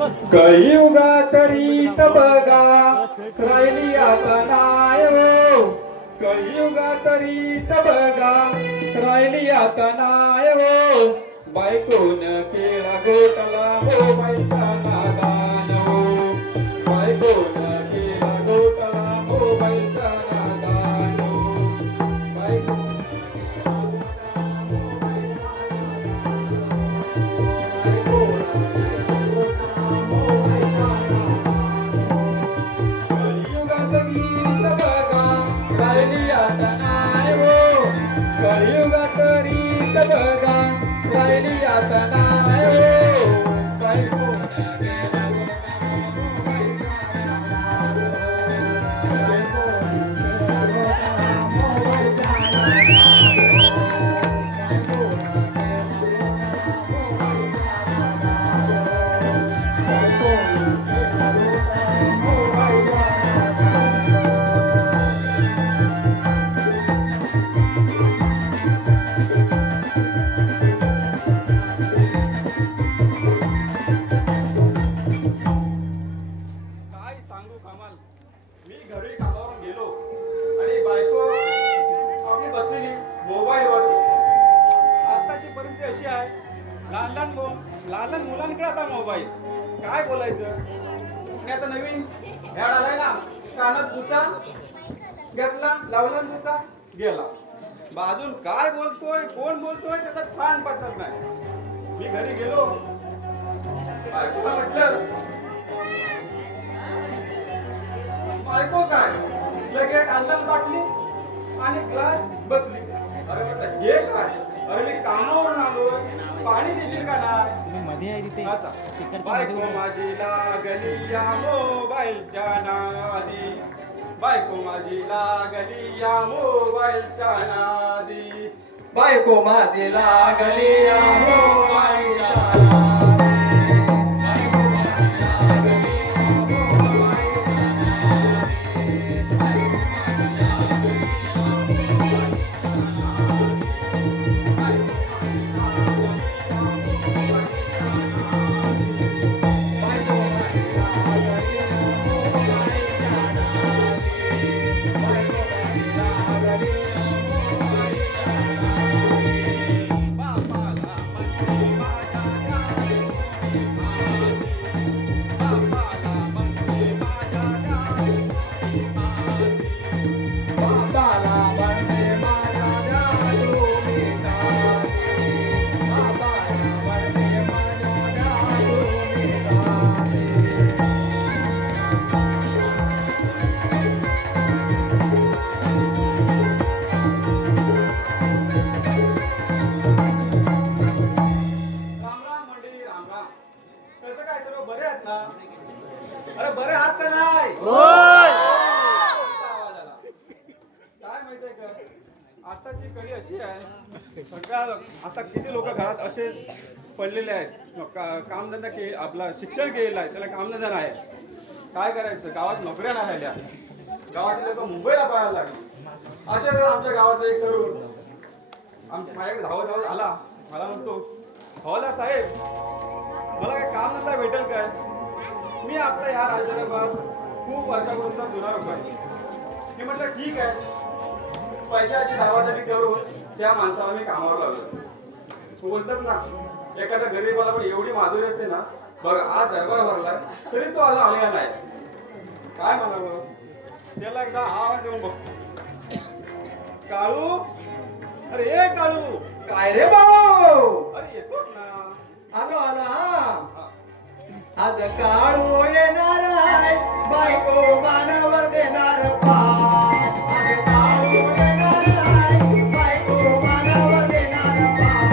कलियुगात रीत बघा राहिली आता नाय हो. कलियुगात रीत बघा राहिली आता नाय हो. बायकोन केला गोटला मोबाईलच्या नादान हो. बायकोन केला गोटला मोबाईलच्या नादान हो. बायकोन कलियुगात रीत बघा राहिली आता नाय हो. कलियुगात रीत बघा राहिली आता नाय हो. बायकोन गेला काय सांगू कमाल. मी घरी कामावरून गेलो आणि बायको आपली बसलेली मोबाईलवर. आताची परिस्थिती अशी आहे, लहान लहान मुलांकडे आता मोबाईल. काय बोलायचं. आणि आता नवीन ह्याड आलाय ना, कानात बुचा घेतला, लावला बुचा गेला. अजून काय बोलतोय, कोण बोलतोय त्याचा फान पडत नाही. मी घरी गेलो, बायकोला म्हटलं, बायको काय लगेच अंडन बाटली आणि ग्लास बसली. अरे म्हटलं हे काय. अरे मी कामावरून आलोय, पाणी देशील का ना. मध्ये आहे तिथे बायको माझी लागली या मोबाईलच्या नादी. बायको माझी लागली या मोबाईलच्या नादी. बायको माझी लागली या मोबाईलच्या नादी. अरे बरे आहात का नाही. काय माहितीये का, आताची कडी अशी आहे. आता किती लोक घरात असे पडलेले आहेत. कामधंदा आपला शिक्षण केलेलं आहे, त्याला कामधंदा नाही. काय करायचं, गावात नोकऱ्या नाही राहिल्या. गावातले लोक मुंबईला पळायला लागले. असे तर आमच्या गावात एक तरुण माझ्याकडे धावत आला. मला म्हणतो, हवाला साहेब मला काय कामधंदा भेटेल काय. मी आपल्या या राजाबाद खूप वर्षापासूनचा जुना लोक आहे. मी म्हटलं ठीक आहे, पैशाची धावासाठी करून त्या माणसाला मी कामावर लावलं. बोलतात ना, एखाद्या गरीबाला पण एवढी माधुरी असते ना. बघ आज दरबार भरलाय तरी तो आलेला नाही. काय म्हणावं. त्याला एकदा आवाज येऊन बघतो. काळू, अरे ए काळू. काय रे बाबू. अरे येतोस ना. आलो आलो. हा आज काळू येणार आहे, बायको मानावर देणार पाय. आज काळू येणार आहे, बायको मानावर देणार पाय.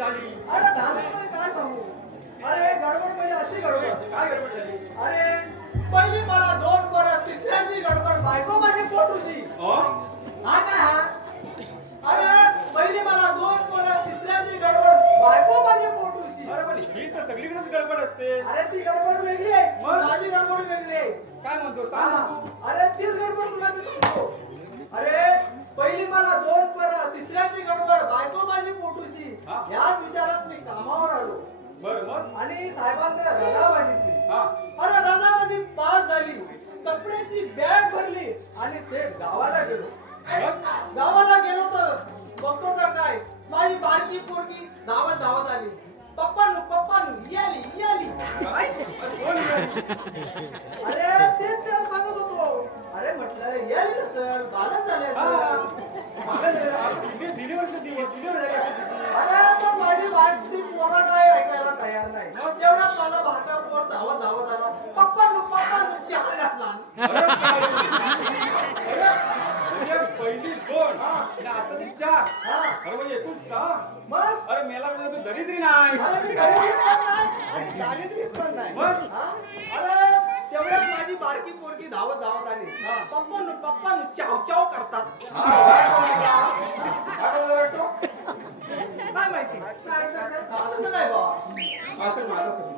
झाली. अरे धानामध्ये काय सांगू. अरे गडबड म्हणजे अशी गडबड. काय गडबड झाली? अरे पहिली मला 2 परत तिसऱ्याची गडबड बायको माझी पोटूची. हो? हा काय हा? अरे पहिली मला 2 परत तिसऱ्याची गडबड बायको माझी पोटूची. अरे पण ही तर सगळीकडेच गडबड असते. अरे ती गडबड वेगळी आहे, मग? माझी गडबड वेगळी आहे. काय म्हणतो सांग हा, तू. अरे तीच गडबड तुला मी सांगतो. अरे पहिली मला 2 परत तिसऱ्याची गडबड बायको माझी पोटूची. हा. याच विचारात मी कामावर आलो बर मग? आणि साहेबांकडे रजा मागितली. हा. अरे रजा माझी पास झाली, कपड्याची बॅग भरली आणि थेट गावाला गेलो. मग? गावाला गेलो तर बघतो तर काय, माझी बारकी पोरगी धावत धावत आली. पप्पानू याली याली. काय? अरे कोण आहे? अरे तेच त्याला सांगत होतो. अरे म्हटलं याली नसल, बालच झाले असेल. डिलिव्हरीचा दिवस डिलिव्हरी झाली असेल तुझी. अरे पण माझी बारकी पोरं काय ऐकायला तयार नाही. तेवढ्यात माझा बारका पोर धावत धावत आला. पप्पानू चहा घातला. अरे अरे, म्हणजे पहिली 2 आणि आता ती 4. हा. अरे म्हणजे एकूण 6. मग अरे मेला तुझा तू दरिद्री नाही. अरे मी गरीब पण नाही आणि दारिद्र्य पण नाही. मग? हा? अरे तेवढ्यात माझी बारकी पोरगी धावत धावत आली. हा. पप्पानू चाव करतात. काय बोलला रे तो? काय माहिती असं तर नाही बाबा. असं माझं सगळं.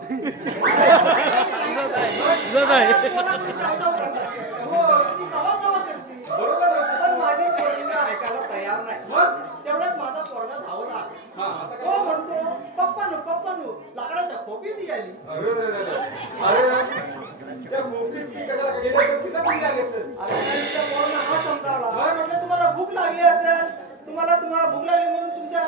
अरे, कोणाकडून चाव करतात. हो, ती कवा करते. बरोबर आहे. पण माझी पोरगी काय ऐकायला तयार नाही. मग? तेवढ्यात माझा पोरगा धावत आला. हा, आता काय? तो म्हणतो पप्पानू लाकडाच्या खोपीत आली. अरे त्या मोठी ती कशाला गेली असेल, तिला किती लागले असेल? अरे मी त्या पोरांना हा समजावला. अरे म्हटलं तुम्हाला भूक लागली असेल, तुम्हाला भूक लागली म्हणून तुमच्या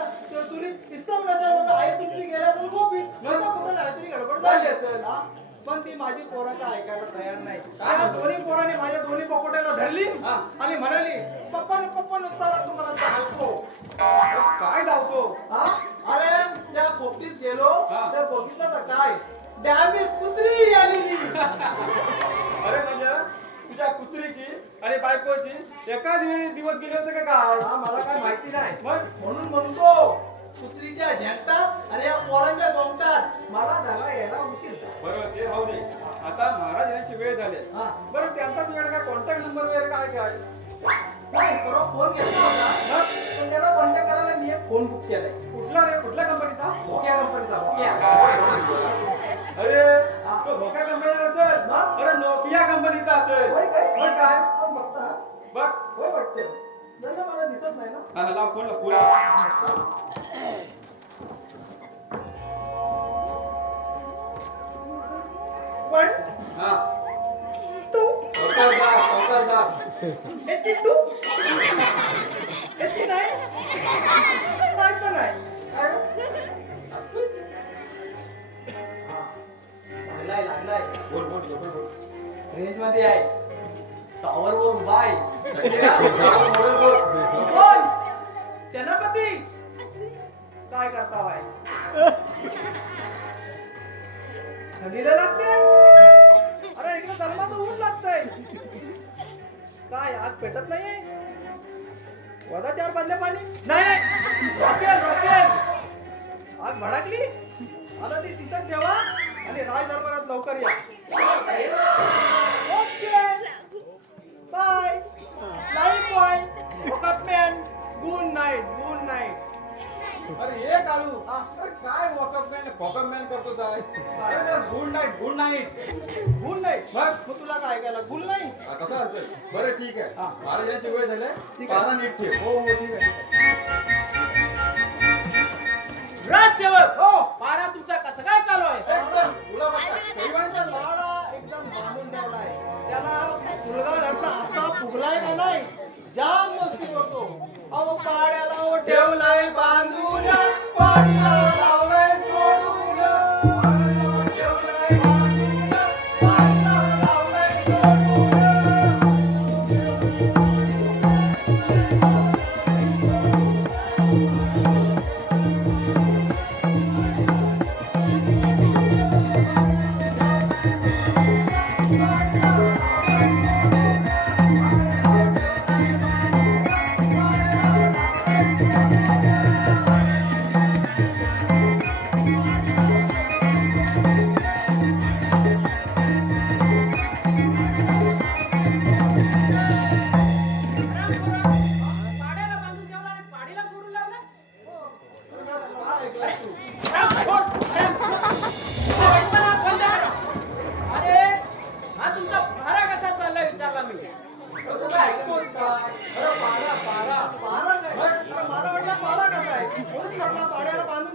चुलीत इस्तव नसेल म्हणून आई तुमची गेल्या असेल खोपीत. नंतर कुठं काहीतरी गडबड झाली असेल. हा? पण ती माझी पोरं काय ऐकायला तयार नाही. त्या दोन्ही पोरांनी माझ्या दोन्ही पकोट्याला धरली हा. आणि म्हणाली पप्पानू चला तुम्हाला धावतो. काय धावतो? हा? अरे त्या खोपटीत गेलो, हा. त्या बघितलं तर काय डॅमेज कुत्री आलेली. अरे म्हणजे तुझ्या कुत्रीची आणि बायकोची एकाच वेळी दिवस गेले होते का काय? हा मला काय माहिती नाही. मग? म्हणून म्हणतो कुत्रीच्या झेंटात आणि या पोरांच्या गोमटात मला जागा यायला उशीर झाला. बरोबर, ते राहू दे. आता महाराज येण्याची वेळ झाली. हा. बरं त्यांचा तुझ्याकडे काय कॉन्टॅक्ट नंबर वगैरे काय? नाही परवा फोन घेतला होता, मग? पण त्याला कॉन्टॅक्ट करायला मी एक फोन बुक केलाय. कुठला रे? कुठल्या कंपनीचा? नोकिया कंपनीचा. नोकिया. अरे तो नोकिया कंपनीचा असेल. मग? अरे नोकिया कंपनीचा असेल. होय काय? मग काय? पण बघता बघ. होय वाटतं. जर मला दिसत नाही ना. हा, लाव फोन, लाव फोन. पण हा. 2 चौकारदार. 82 89 नाही तर नाही. लागलाय बोल बोल बोल बोल. रेंज मध्ये आहे. टॉवर वर उभा आहे. बोल बोल. कोण? सेनापती काय करता बाय? थंडीला लागते. अरे इकडे जन्माचं ऊन लागतंय. काय आग पेटत नाहीये? वदा 4 बादल्या पाणी. नाही रॉकेल. आग भडकली. आता ती तिथं ठेवा आणि राय दरबारात लवकर या. Okay bye. Life boy. वॉकअपमॅन. Good night. अरे ये काळू. अरे काय वॉकअपमॅन करतो साहेब? Good night. Good night. मग तुला काय ऐकायला गुल नाही? कसं असेल? बरं ठीक आहे. हा. महाराजांची वेळ झाली. ठीक आहे. पारा नीट ठेव. हो ठीक आहे. राजसेवक हो पारा तुमचा कसं काय चालू आहे? एकदम गुलाबाचा कैवारीचा लाड. बाळा एकदम बांधून ठेवलाय. त्याला मुलगा घातला असा फुगलाय का नाही? जाम मस्ती करतो. अहो पाड्याला ओ ठेवलाय बांधून, पाडीला लावलाय सोडून. पाड्याला ठेवलाय बांधून, पाडीला लावलाय सोडून.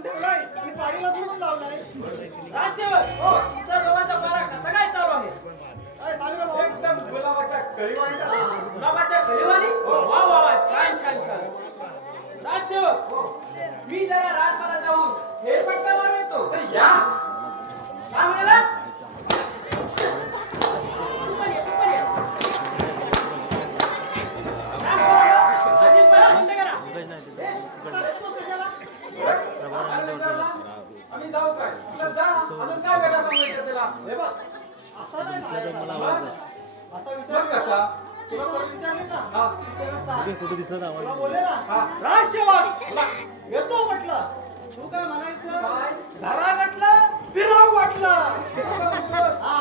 बांधून ठेवलाय आणि पाडीला सोडून लावलाय. राजसेवक तुमचा गव्हाचा पारा कसा काय चालू आहे? काय सांग रे भाऊ. एकदम गुलाबाच्या कळीवाणी गुलाबाच्या खलीवाणी वा वा वा छान छान छान. राजसेवक मी जरा राजमाला जाऊन हे पटका मारून येतो. या काय म्हणाला? तू पण ये, तू पण ये. अजित मला बंद करा. आम्ही जाऊ काय तुला जा अजून काय बेटा सांगायचं त्याला हे बघ, असा नाही जायचा. असा विचार मग कसा तुला परत विचारले ना हा. तेव्हा सांग. कुठे दिसलं तुला बोलले ना हा. राजसेवक येतो म्हटलं. तू काय म्हणायचं? काय? घरा गटलं फिराव वाटलं. असं म्हणतोस? हा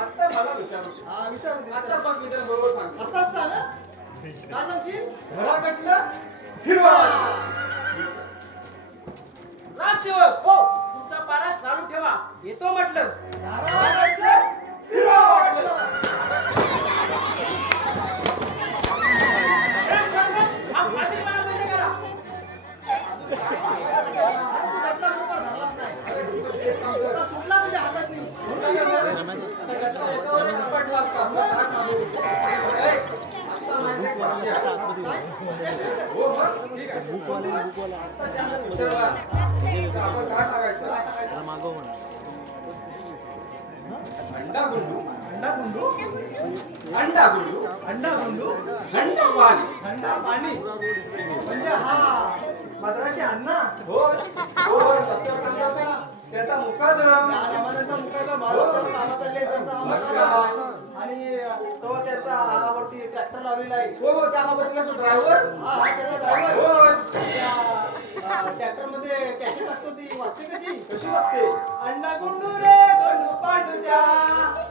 आता मला विचारू हा विचारू दे, आता विचारू. बघ मित्र बरोबर सांग असंच सांग हं? काय सांगशील? घराकडलं हिरवा राजसेवक हो तुमचा पारा चालू ठेवा. येतो म्हटलं. घरा गटलं फिराव वाटलं. अजित मला बंद करा. अरे तू गटला बरोबर धरलाच नाही. आता सुटला तुझ्या हातात नाही. मागव म्हणा अंडा गुंडू अंडा गुंडू अंडा गुंडू अंडा गुंडू अंडा पाणी थंडा पाणी म्हणजे हा मद्राची अण्णा हो हो तसं करणार होता ना. त्याचा मुकादम त्या जमान्याचा मुकायचा मालक तर कामात आले त्यांचा हा मुकादम. आणि तो त्याचा हावरती ट्रॅक्टर लावलेला आहे. हो हो त्याला बसला तो ड्रायव्हर हा हा त्याचा ड्रायव्हर हो त्या ट्रॅक्टर मध्ये कॅसेट टाकतो ती वाजते कशी कशी वाटते अंडा गुंडू रे दोन पांडूच्या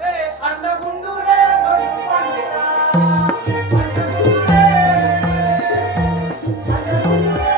ए अंडा गुंडू रे दोन पांडूच्या अंडा गुंडू रे अंडा गुंडू रे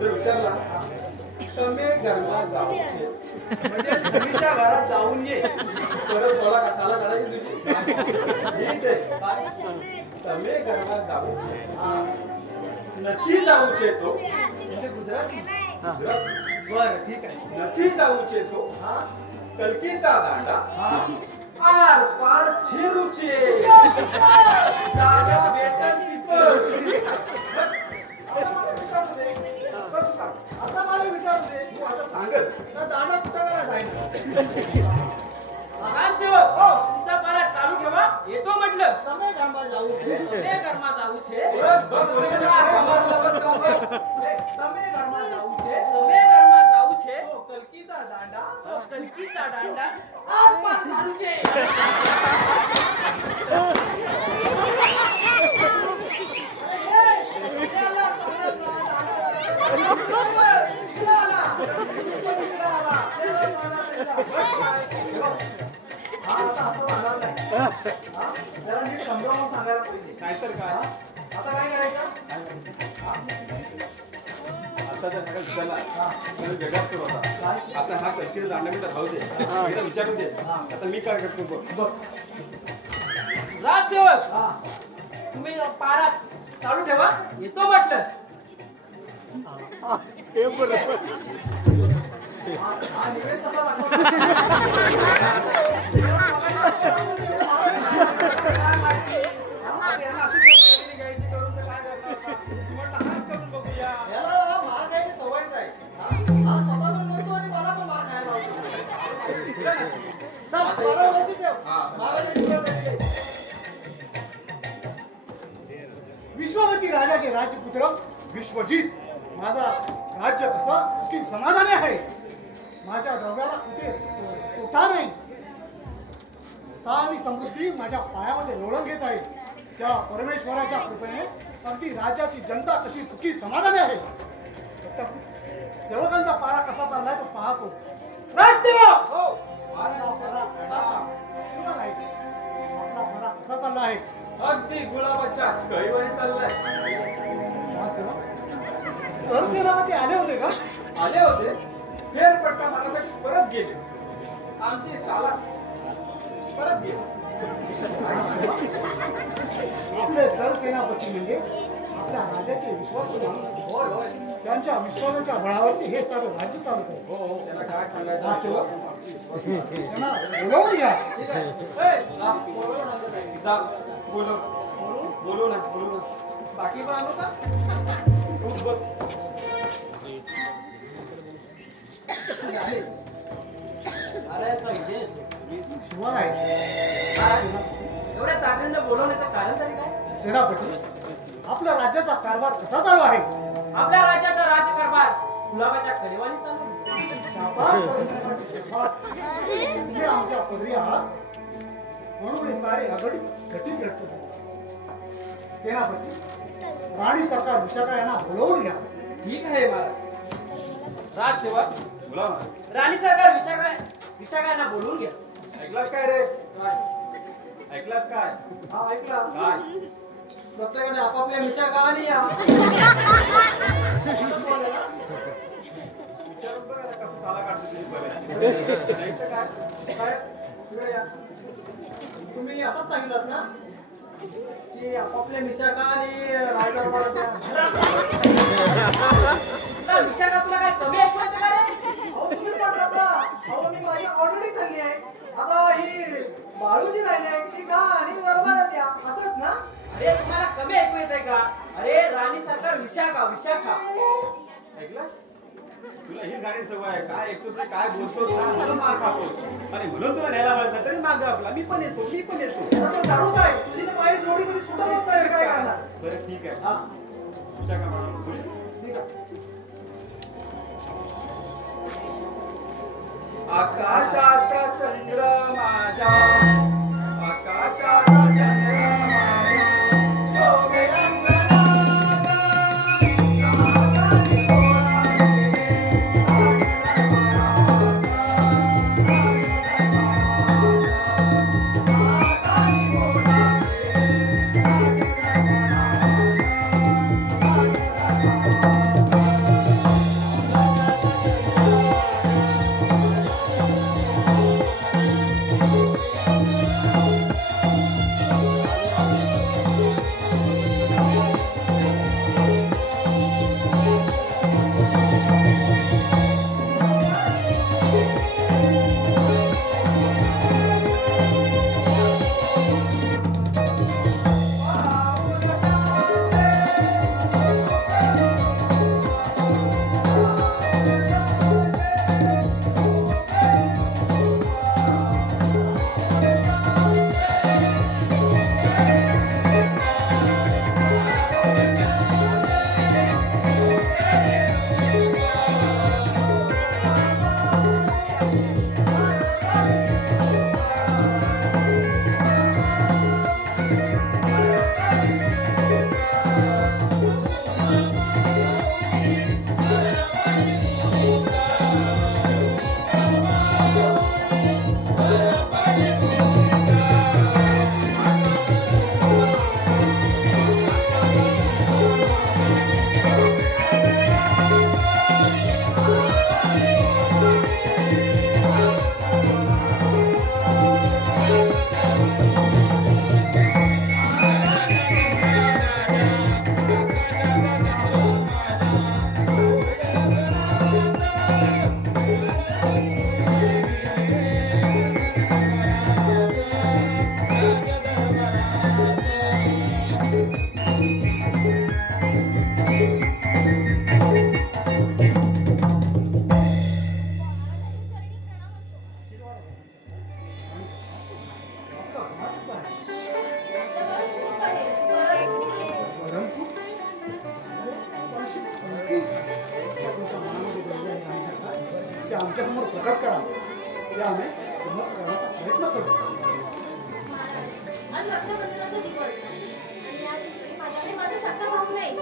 विचारला तमे घरला जाऊ म्हणजे तुम्हीच्या घरात जाऊन ये परत मला काढायला काढायची तुझी तमे घरला जाऊ नक्की जाऊचे तो म्हणजे गुजराती गुजरात. बर ठीक आहे नक्की जाऊचे तो हा कलकीचा दांडा हा आर पार झिरूचे जागा भेटल तिथं आता मला विचारू दे बघ तू सांग. आता मला विचारू दे तू आता सांगत ना दांडा कुठं करा जाईल राजसेवक तुमचा पारा चालू ठेवा. येतो म्हटलं. તમે ગામમાં જાવું છે ते कर्मा जाऊ छे. તમે ગામમાં જાવું છે તમે ઘરમાં જાવું છે. તો કલકીતા દાંડા તો કલકીचा દાંડા આર પાર જાવું છે અરે એ પેલા દાંડા हा आता आता जाणार नाही हा जरा नीट समजावून सांगायला पाहिजे नाहीतर काय आता काय करायचं आता त्या सगळ्या विचारला जगात तो होता आता हा कलकीचा दांडा मी राहू दे एकदा विचारू दे आता मी काय करतो बघ राजसेवक हा तुम्ही पारा चालू ठेवा. येतो म्हटलं. हा निवेद कसा दाखवतो याला मार खायची सवयच आहे हा स्वतः पण मरतो आणि मला पण मार खायला लावतो बरं वरती ठेव महाराजांची वेळ झालेली आहे. विश्वावती राजा के राजपुत्र विश्वजित माझा राज्य कसं सुखी समाधानी आहे. माझ्या द्रव्याला कुठे तोटा नाही. सारी समृद्धी माझ्या पायामध्ये लोळण घेत आहे. त्या परमेश्वराच्या कृपेने अगदी राज्याची जनता कशी सुखी समाधानी आहे. फक्त सेवकांचा पारा कसा चाललाय तो पाहतो. राजसेवक हो आपला पारा कसा श्रीमान आहे. आपला पारा कसा चालला आहे. अगदी गुलाबाच्या कैवारी चाललाय. राजसेवक सरसेनापती आले होते का. आले होते, फेरपट्टा मारण्यासाठी परत गेले. आमची साला परत गेली. आपले सरसेनापती म्हणजे आपल्या राजाचे विश्वास. होय होय त्यांच्या विश्वासाच्या बळावरती हे सर्व राज्य चालत आहे. हो, त्याला काय सांगायचं. राजसेवक त्यांना बोलावून घ्या. ठीक आहे ए, बोलवलं सांगत आहे. जा, बोलव. बोलू ना, बोलू ना. बाकी पण आणू का तूच बघ. झाले. महाराजांचा विजय असो. शिवार आहे. एवढ्या तातडीनं बोलवण्याचं कारण तरी काय. सेनापती आपल्या राज्याचा कारभार कसा चालू आहे. आपल्या राज्याचा राज्यकारभार गुलाबाच्या कडेवाणी चालू आहे. शाबास सरसेनापती, शाबास. तुम्ही आमच्या पदरी आहात म्हणून हे सारे आघाडीत घटित घडतो. सेनापती राणी सरकार विशाखा यांना बोलवून घ्या. ठीक आहे महाराज. राजसेवक बोला ना. राणी सरकार विशाखा यांना बोलवून घ्या. ऐकलास काय रे. ऐकलास काय. हा ऐकला काय प्रत्येकाने आपापल्या मिशा कहाणी या विचारून बघ आता कसं साला काढतो तुझी बरं. नाही तर काय. काय इकडे या. तुम्ही असंच सांगितलं ना की आपापल्या मिशा कहाणी राजा द्या. तुला विशाखा तुला काय कमी ऐकवायचं का रे. अहो तुम्ही म्हटलात ना. अहो मी माझी ऑलरेडी खाल्ली आहे. आता ही बाळू जी राहिली आहे ती का आणि दरबारात द्या असंच ना. अरे तुम्हाला कमी ऐकू येत आहे का. अरे राणी सरकार विशाखा. ऐकलास. तुला ही गाडी सवय आहे. काय ऐकतोस रे, काय बोलतोस काय म्हणून मार खातो. आणि म्हणून तुला न्यायला मिळत तरी माग आपला मी पण येतो. तर मग दारू काय तुझी तर माझी जोडी कधी सुटतच नाही काय करणार. बरं ठीक आहे. हा विशाखा म्हणून बोल. ठीक आहे. आकाशाचा चंद्र माझा, आकाशाचा चंद्र माझा, शोभे अंगणात, नागाने गोळा आमच्यासमोर प्रकट करा ते आम्ही समोर करण्याचा प्रयत्न करू. आज रक्षाबंधनाचा दिवस आणि या दिवशी माझ्याकडे माझा सख्खा भाऊ नाही.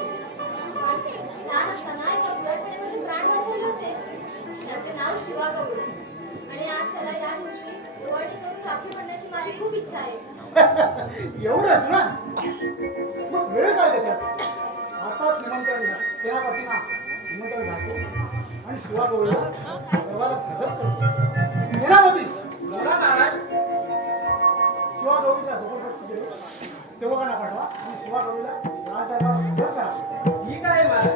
लहान असताना एका बुलेटने माझे प्राण वाचवले होते. त्याचे नाव शिवा गवळी आणि आज त्याला या दिवशी ओवाळणी करून राखी बांधण्याची माझी खूप इच्छा आहे. एवढंच ना, मग वेळ काय त्याच्यात. आता निमंत्रण घ्या, सेनापतींना निमंत्रण घालतो आणि शिवा गवळीला दरबारात हजर करतो. सेनापती बोला महाराज. शिवा गवळीच्या झोपडपट्टीकडे सेवकांना पाठवा आणि शिवा गवळीला राजदरबारात हजर करा. ठीक आहे महाराज.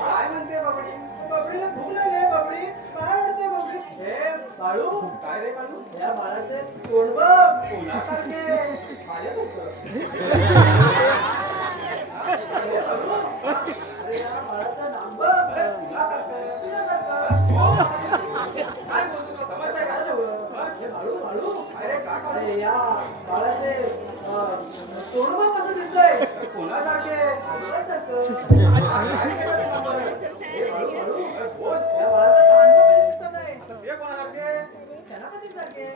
काय म्हणते बाबडी? बाबडीला भूक लागली बाबडी. काय वाटते बाबडी? हे बाळू, काय रे काढू या बाळाचे तोंड बघ, कोणासारखे. माझ्यासारखं. हे बाळू, अरे या बाळाचं नाम बघ, तुझ्यासारखं. काय बोलतो तो? समजतंय का? हे बाळू, बाळू, अरे काका अरे या बाळाचे तोंड बघ कसं दिसतंय. कोणासारखे कोणासारखं. हे बाळू, बाळू, बोल या बाळाचं कान बघ कसे दिसत आहे. हे कोणासारखे सेनापतीसारखे.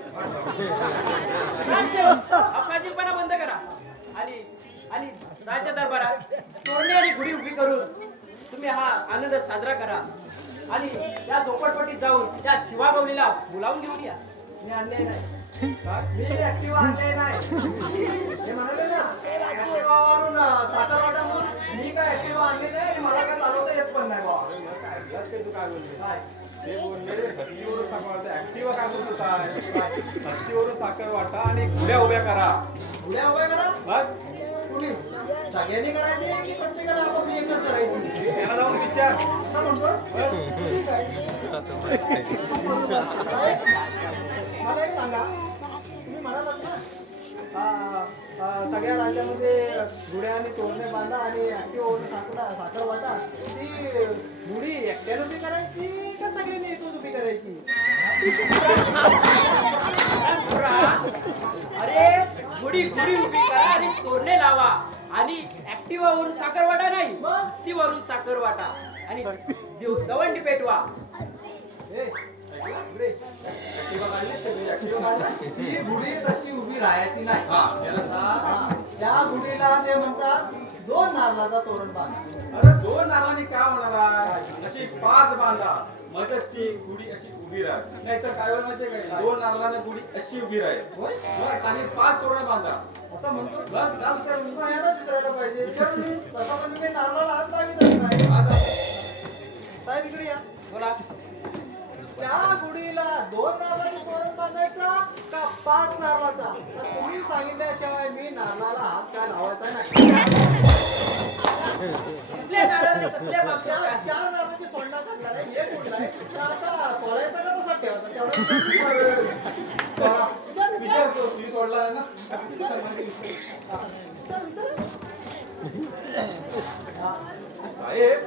अफाजीपणा बंद करा आणि आणि राज्य दरबारात तोरणे आणि गुढी उभी करून तुम्ही हा आनंद साजरा करा आणि त्या झोपडपट्टीत जाऊन त्या शिवा गवळीला बोलावून घेऊन या. मी आणले नाही. मी ऍक्टिव्हा आणले नाही. हे म्हणाले ना ऍक्टिव्हावरून साखरवाटा म्हणून मी काय ऍक्टिव्हा आणली नाही आणि मला काय चालवता येत पण नाही बाबा. तू काय बोलले काय ते बोलले हत्तीवरून साखर वाटा ऍक्टिव्हा काय बोलतो काय हत्तीवरून साखर वाटा आणि घोड्या उभ्या करा उड्या उभ्या करा. बघ कुणी सगळ्यांनी करायची की प्रत्येकाला आपापली एकच करायची. त्याला जाऊन विचार असं म्हणतो. ठीक आहे. मला एक सांगा, तुम्ही म्हणालात ना सगळ्या राज्यामध्ये गुड्या आणि तोरणे बांधा आणि ऍक्टिव्ह होऊन साखर वाटा. ती गुढी एकट्यानं उभी करायची का सगळ्यांनी एकूण उभी करायची. अरे गुढी गुढी उभी करा आणि तोरणे लावा आणि ऍक्टिव्हा वरून साखर वाटा नाही ती वरून साखर वाटा आणि दवंडी पेटवा. ए, गुढी. ती गुढी तशी उभी राहायची नाही. त्या गुढीला ते म्हणतात 2 नारळाचा तोरण बांधा. अरे 2 नारळांनी काय होणार आहे अशी 5 बांधा मग ती गुढी अशी उभी राहते नाहीतर काय होईल माहितीये काय 2 नारळाने गुढी अशी उभी राहील होय? बरं आणि 5 तोरण बांधा असं म्हणतो. बरं का विचार मग यालाच विचारायला पाहिजे. तसं पण मी नारळाला हात लावितच नाही. आता साहेब इकडे या. बोला. त्या गुढीला 2 नारळाचं तोरण बांधायचा का 5 नारळाचा. तर तुम्ही सांगितल्याशिवाय मी नारळाला हात काय लावायचा नाही. कसल्या नारळ कसल्या बाबतीत काय? 4 नारळाची सोंडा काढला नाही. एक उरलाय. तर आता सोडायचा का तसाच ठेवायचा तेवढा. विचार, विचार. विचारतो तुम्ही सोडला ना साहेब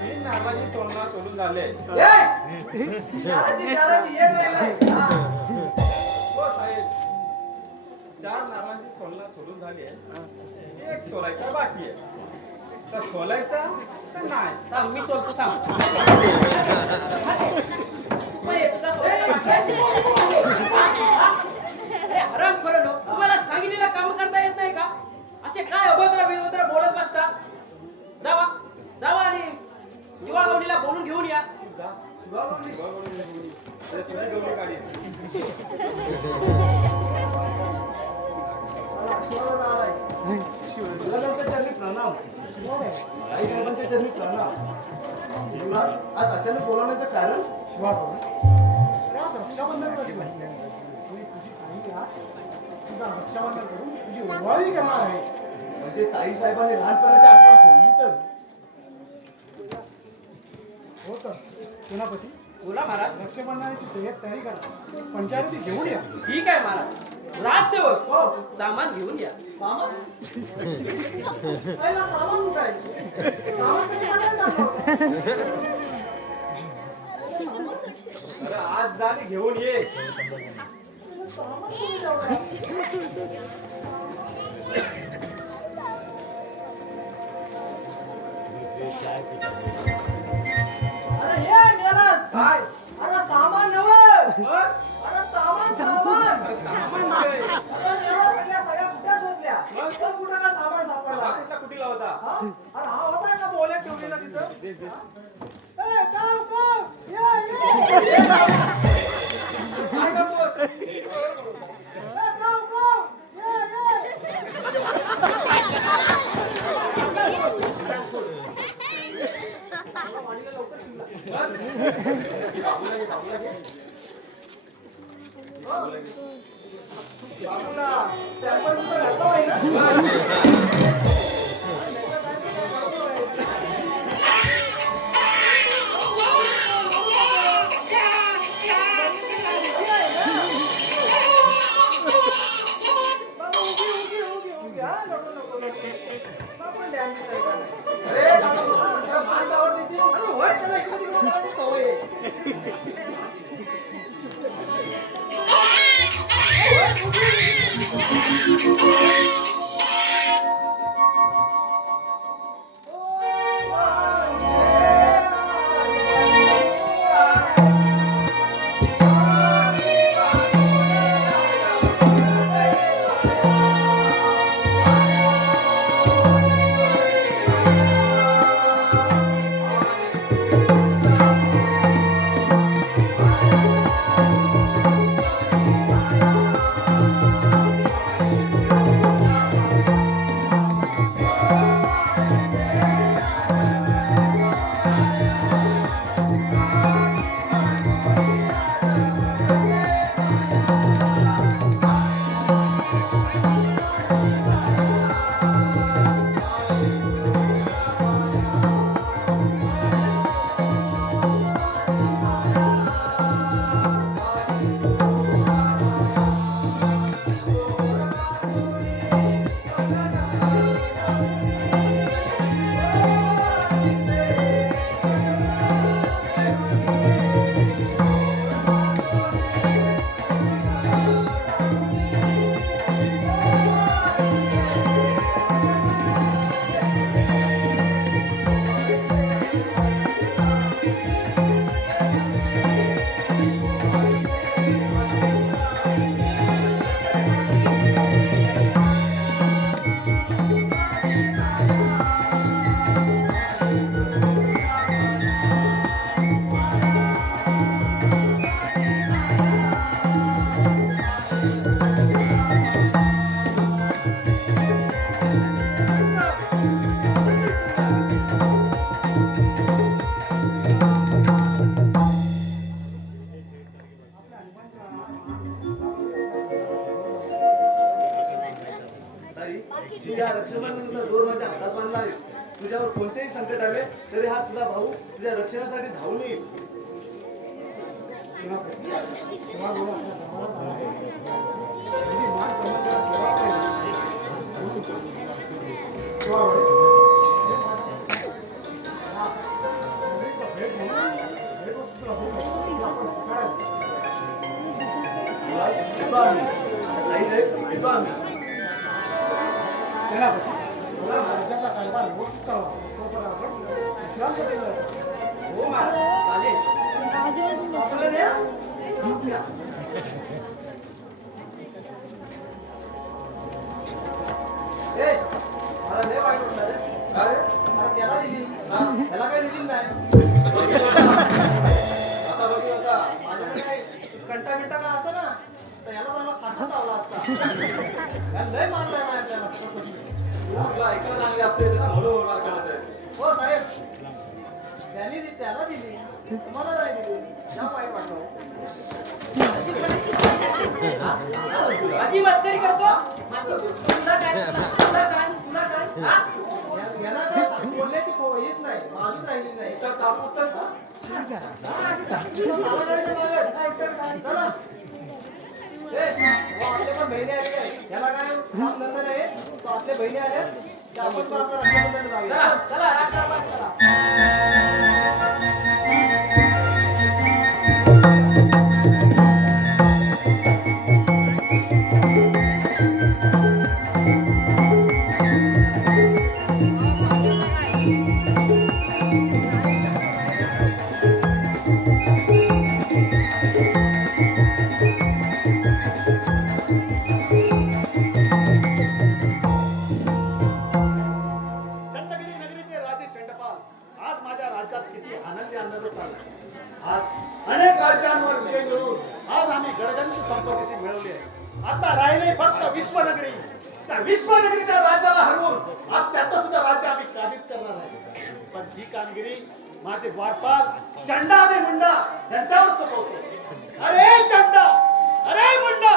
मी नारळाची सोडणं सोडून झाले चाराची एक राहिलाय. हा. हो साहेब 4 नारळांची सोलना सोडून झाली आहे एक सोलायचा बाकी आहे तर सोलायचा तर नाही थांब मी सोलतो थांब. अरे, तुझा अरे, हराम करो नो. तुम्हाला सांगितलेलं काम करता येत नाही का? असे काय अभद्र बिभद्र बोलत बसता. जावा जावा आणि शिवा गवळीला बोलून घेऊन या. अरे तुझी गौरी काढी आशीर्वाद आलाय. शिवराजांच्या चरणी प्रणाम. आई साहेबांच्या चरणी प्रणाम. युवराज, आज अचानक बोलावण्याचं कारण शिवा गवळी. आज रक्षाबंधनाचा दिवस. तुझी ताई आज तुझा रक्षाबंधन करून तुझी ओवाळणी करणार आहे. म्हणजे ताई साहेबांनी लहानपणाची आठवण ठेवली तर हो तर सेनापती बोला महाराज. रक्षाबंधनाची तयारी करा. पंचायती घेऊन या. ठीक आहे महाराज. राजसेवक हो सामान घेऊन या. सामान? पहिला सामान कुठं आहे? सामान कधी आणायला जाणार होता? अरे आज जा आणि घेऊन ये सामान कुठे ठेवलं? अरे ये मेलात. काय अरे सामान नवं. अरे सामान सामान. अरे मेला पहिल्या सगळ्या कुठ्या शोधल्या. पण कुठं का सामान सापडला. कुठला कुठीला होता हा? अरे हा होता का बोल्यात ठेवलेला तिथं. ए काव काव. ये. काय करतो ए काव काव. ये. वाडीला लवकर शिवला. बाबूला त्यावर कुठं घातला आहे ना. बाबा उगी हा नको आपण डॅम अरे तुला माणसं आवडते अरे होय त्याला इकडे तिकडे करायची सवय आहे. या रक्षाबंधनाचा दोर माझ्या हातात बांधला आहे. तुझ्यावर कोणतेही संकट आले तरी हा तुझा भाऊ तुझ्या रक्षणासाठी धावून येईल. येतो आम्ही. आई साहेब, येतो आम्ही. सेनापती मला राज्याचा कारभार व्यवस्थित चालवा तोपर्यंत आपण विश्रांत घेऊया. हो महाराज चालेल. आपल्याला द्या. आपल्या. ए, मला लय वाईट वाटलं रे. काय रे? अरे त्याला दिली. त्याला काय दिली नाही. आता बघू आता. माझ्याकडे काय कंटा बिंटा का असतं ना तर याला मला फासा लावला असता. याला लय मारलाय ना आपल्याला. तुला ऐकायला चांगले असते म्हणून मला कळत आहे. हो साहेब त्याला दिली तुम्हाला नाही दिली या वाईट वाटलं. माझी मस्करी करतो. तुला काय हा? याला काय बोलले ती येत नाही बाजूच राहिली नाही. चल, चालू चल. तुला मला करायचं मागं. चला. ए, हो, आपले पण बहिणी आले काय याला काय काम धंदा नाही तो आपल्या बहिणी आल्या त्या आपण पण आपल्या रक्षाबंधन चला जाऊया. चला राष्ट्रपती चला. Thank you. किती आनंदी आनंद चालला. आज अनेक राज्यांवर विजय मिळवून आज आम्ही गडगंज संपत्तीशी मिळवली आहे. आता राहिले फक्त विश्वनगरी. त्या विश्वनगरीच्या राजाला हरवून आज त्याचं सुद्धा राज्य आम्ही काबीज करणार आहे. पण ही कामगिरी माझे द्वारपाल चंडा आणि मुंडा यांच्यावर सोपवतो. अरे चंडा, अरे मुंडा,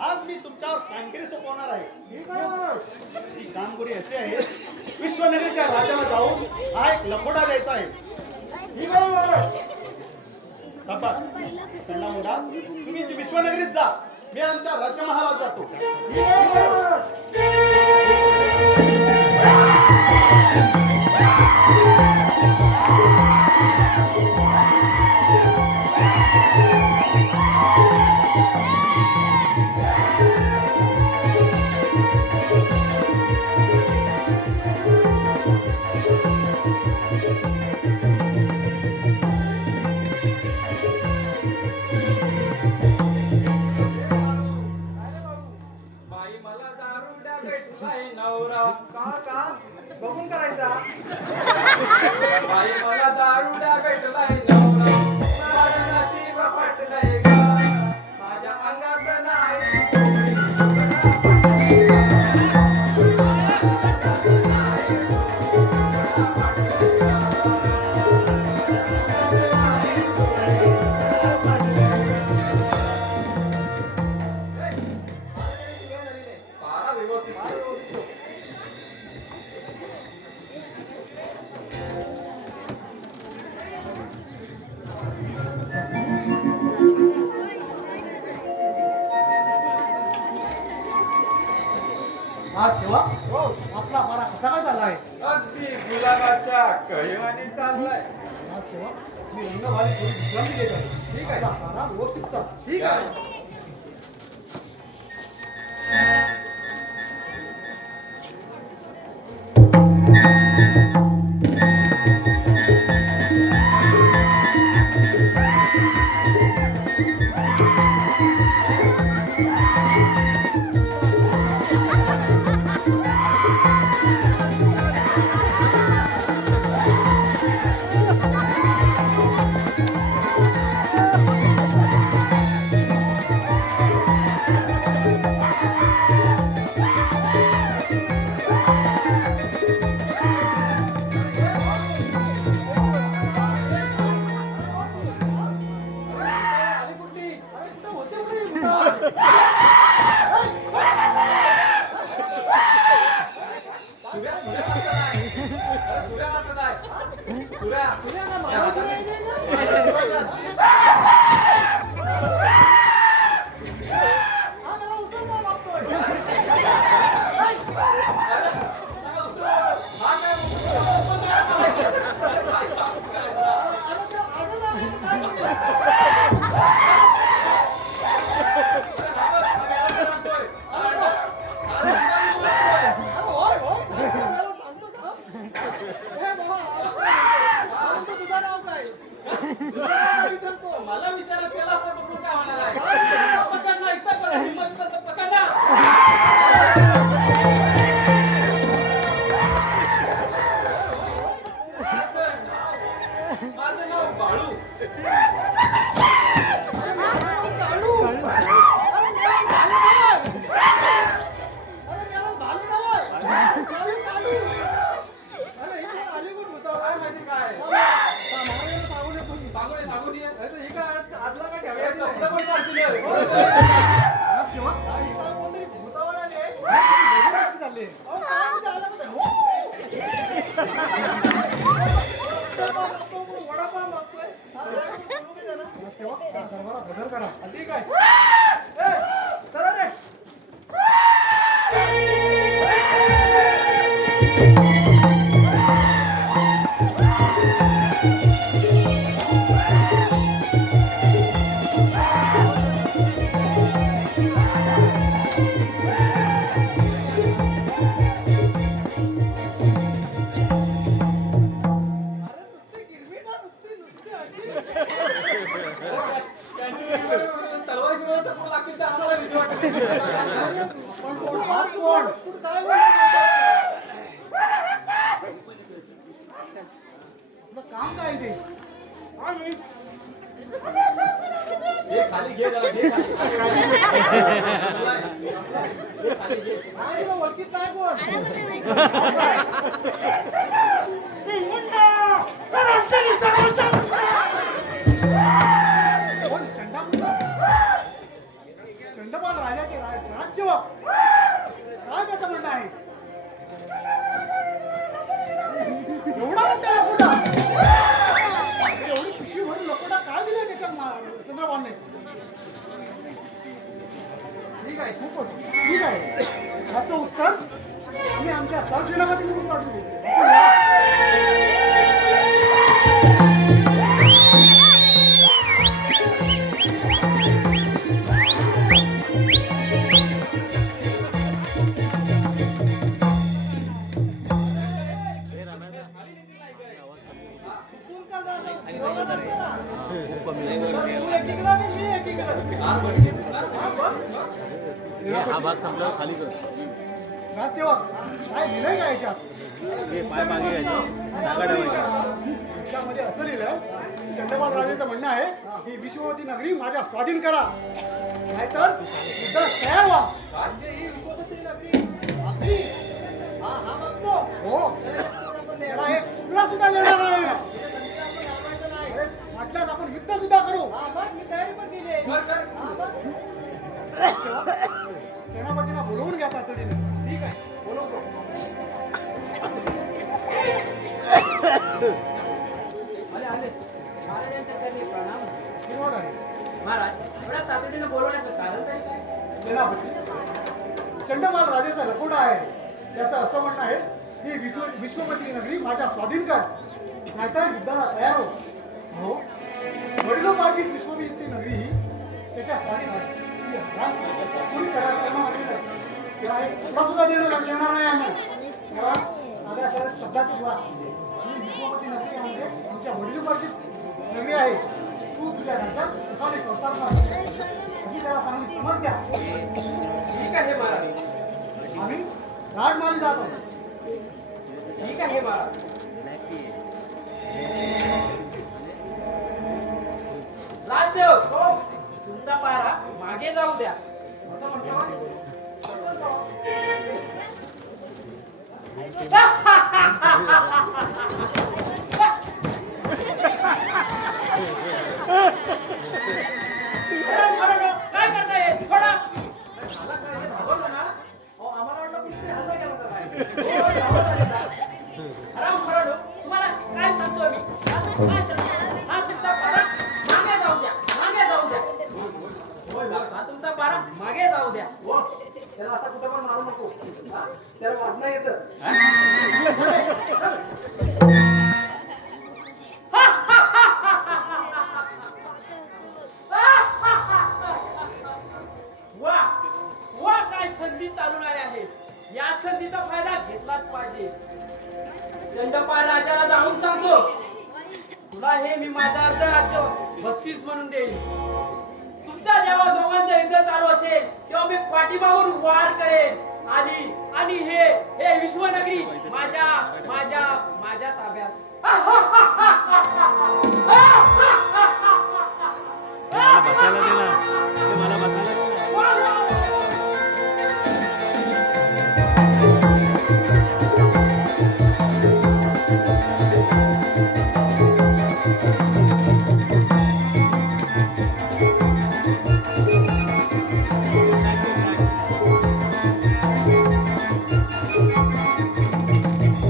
आज मी तुमच्यावर कामगिरी सोपवणार आहे. ही कामगिरी अशी आहे, विश्वनगरीच्या राजाला जाऊन हा एक लफोटा द्यायचा आहे. चंडामुंडा, तुम्ही विश्वनगरीत जा, मी आमच्या राजमहालात जातो. बाई मला दारुड्या भेटलाय नवरा. का बघून करायचा. बाई मला दारुड्या भेटलाय नवरा. माझं नशीब पटलंय ग, माझ्या अंगात नाही गोळी. तुकडा पटलंय ग. पारा व्यवस्थित. आज तेव्हा आपला पारा कसा काय झाला आहे? अगदी गुलाबाच्या कळीवाणी चाललाय. आज तेव्हा मी रंगभारी थोडी विश्रांती घेत आहे. ठीक आहे, पारा व्यवस्थित चाल. ठीक आहे. मला विचार केला तर बघून काय होणार आहे. पकडला इथं पण हिंमत तर पकडला. माझं नाव बाळू. काय माहिती काय सांगून ये. आदला काय ठेवायचं शब्द पण काढतील रे. आज तेव्हा कोणतरी भूतावर आले. काय झाले? अहो, काय म्हणजे आला बघा. वडापाव मागतोय. हा, बोलू का जरा? आज तेव्हा दरबारात हजर करा. ठीक आहे. ए, लाकूड लागतील तर आम्हाला भीती वाटते. पण कोण हात कोण तू काय बोलत आपलं काम काय ते हे खाली घे जरा, घे खाली. काय तुला ओळखीत नाही कोण कोण चंडपाल राजाचे राज्यसेवक काय त्याचं म्हणणं आहे एवढा मोठा लकोटा एवढी पिशवी भरून लकोटा काय दिले त्याच्या चंद्रपालने ठीक आहे खूपच ठीक आहे याचं उत्तर आम्ही आमच्या सरसेनापती म्हणून पाठवू चुकून का झालं? फिरवलं नसतं ना. तू एकीकडं आणि मी एकीकडं. हा भाग संपल्यावर खाली कर राज्यसेवक काय लिहिलंय का याच्यात हे पाय मागे घ्यायचे जागा ठेवायची. त्यामध्ये असं लिहिलं चंडपाल राजाचं म्हणणं आहे ही विश्ववती नगरी माझ्या स्वाधीन करा नाहीतर युद्धाला तयार व्हा म्हणजे ही विश्वपत्री नगरी आपली. हा म्हणतो. हो त्याला एक तुकडा सुद्धा देणार नाही अरे म्हटल्यास आपण युद्ध सुद्धा करू हा मग मी तयारी पण केली आहे. हा मग. सेनापतींना बोलवून घ्या तातडीने ठीक आहे बोलवतो. आले आले. महाराजांच्या चरणी प्रणाम. आशीर्वाद आहे महाराज एवढ्या तातडीनं बोलवण्याचं कारण तरी काय? सेनापती चंडपाल राजाचा लकोटा आहे त्याचं असं म्हणणं आहे ही विश्वपती नगरी माझ्या स्वाधीन कर नाहीतर युद्धाला तयार हो वडिलोपार्जित विश्वपती नगरी ही त्याच्या स्वाधीन आहे ती पुढे करार करणं गरजेचं आहे त्याला एक तुकडा सुद्धा देणार नाही आम्ही त्याला साध्या साध्या शब्दात किंवा ही विश्वपती नगरी म्हणजे तुमच्या वडिलोपार्जित नगरी आहे तू तुझ्या राज्यात सुखाने संसार कर अशी त्याला चांगली समज द्या ठीक आहे महाराज. आम्ही राजमाली जातो ठीक आहे महाराज. राजसेवक तुमचा पारा मागे जाऊ द्या. काय करताय सोडा. घाबरलं ना? अहो, आम्हाला वाटलं कुठेतरी हल्ला केला होता काय. हो, धावत आले ना. राम फराडो तुम्हाला काय सांगतोय मी काय सांगतो हा तुमचा पारा मागे जाऊ द्या मागे जाऊ द्या हा तुमचा पारा मागे जाऊ द्या. हो, त्याला असा कुठं पण मारू नको. हा, त्याला वागणं येतं. वा वा काय संधी चालून आली आहे. या संधीचा फायदा घेतलाच पाहिजे. चंडपाल राजाला जाऊन सांगतो तुला हे मी माझा अर्ध राज्य बक्षीस म्हणून देईन. तुमचा जेव्हा दोघांचं युद्ध चालू असेल तेव्हा मी पाठीमागून वार करेन आणि हे हे विश्वनगरी माझ्या माझ्या माझ्या ताब्यात. ते मला बसायला दे ना ते मला बसायला दे ना. वा, वा, वा.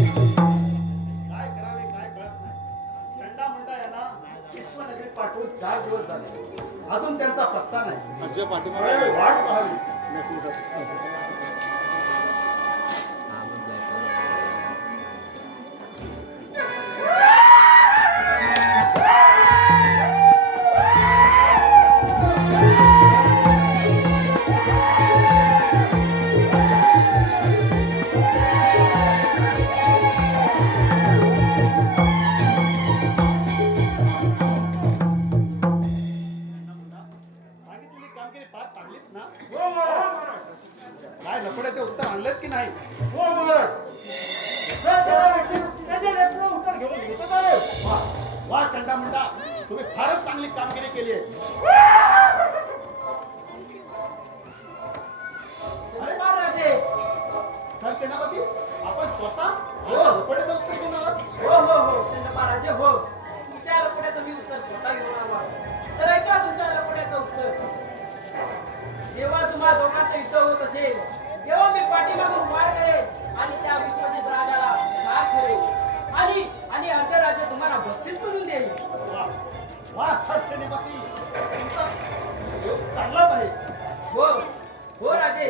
काय करावे काय कळत नाही चंडा मंडा यांना विश्वनगरीत पाठवून 4 दिवस झाले अजून त्यांचा पत्ता नाही तुझ्या पाठीमागे वाट पाहावी सांगितलेली कामगिरी पार पाडली हो महाराज. काय लपड्याचे उत्तर आणलेत की नाही? हो महाराज. त्याचे लेकरं उत्तर घेऊन घेतात आहे. वा चंडा मुंडा, तुम्ही फारच चांगली कामगिरी केली आहे. राजे सर सेनापती, आपण स्वतः लपड्याचं उत्तर घेऊन आलात? हो चंडपा राजे हो. तुमच्या लपड्याचं मी उत्तर स्वतः घेऊन आलो आहे. तर ऐका तुमच्या लपड्याचं उत्तर. जेव्हा तुम्हा दोघांचं युद्ध होत असेल तेव्हा मी पाठीमागून वार करेन आणि त्या विश्वजित राजाला ठार करेन आणि अर्ध राज्य तुम्हाला बक्षीस म्हणून देईल. वा वा सर सेनापती, तुमचा योग चांगलाच आहे. हो राजे.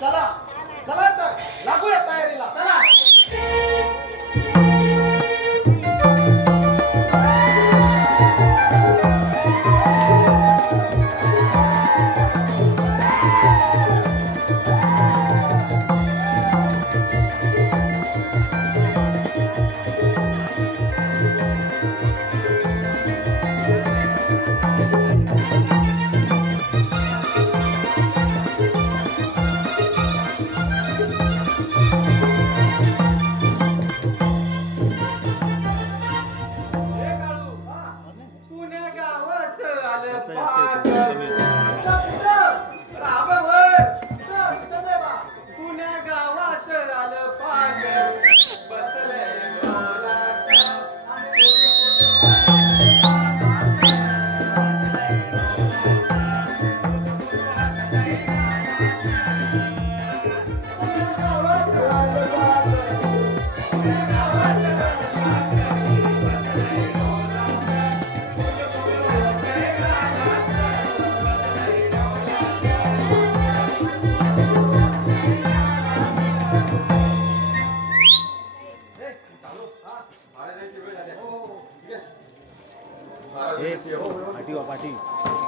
चला चला तर लागूया तयारीला. चला. पुण्या गावाचं आलं त्याचा पाग. जास्त कमी येतो. रामवर. पुण्या गावाचं आलं पाग. बसलंय डोलात.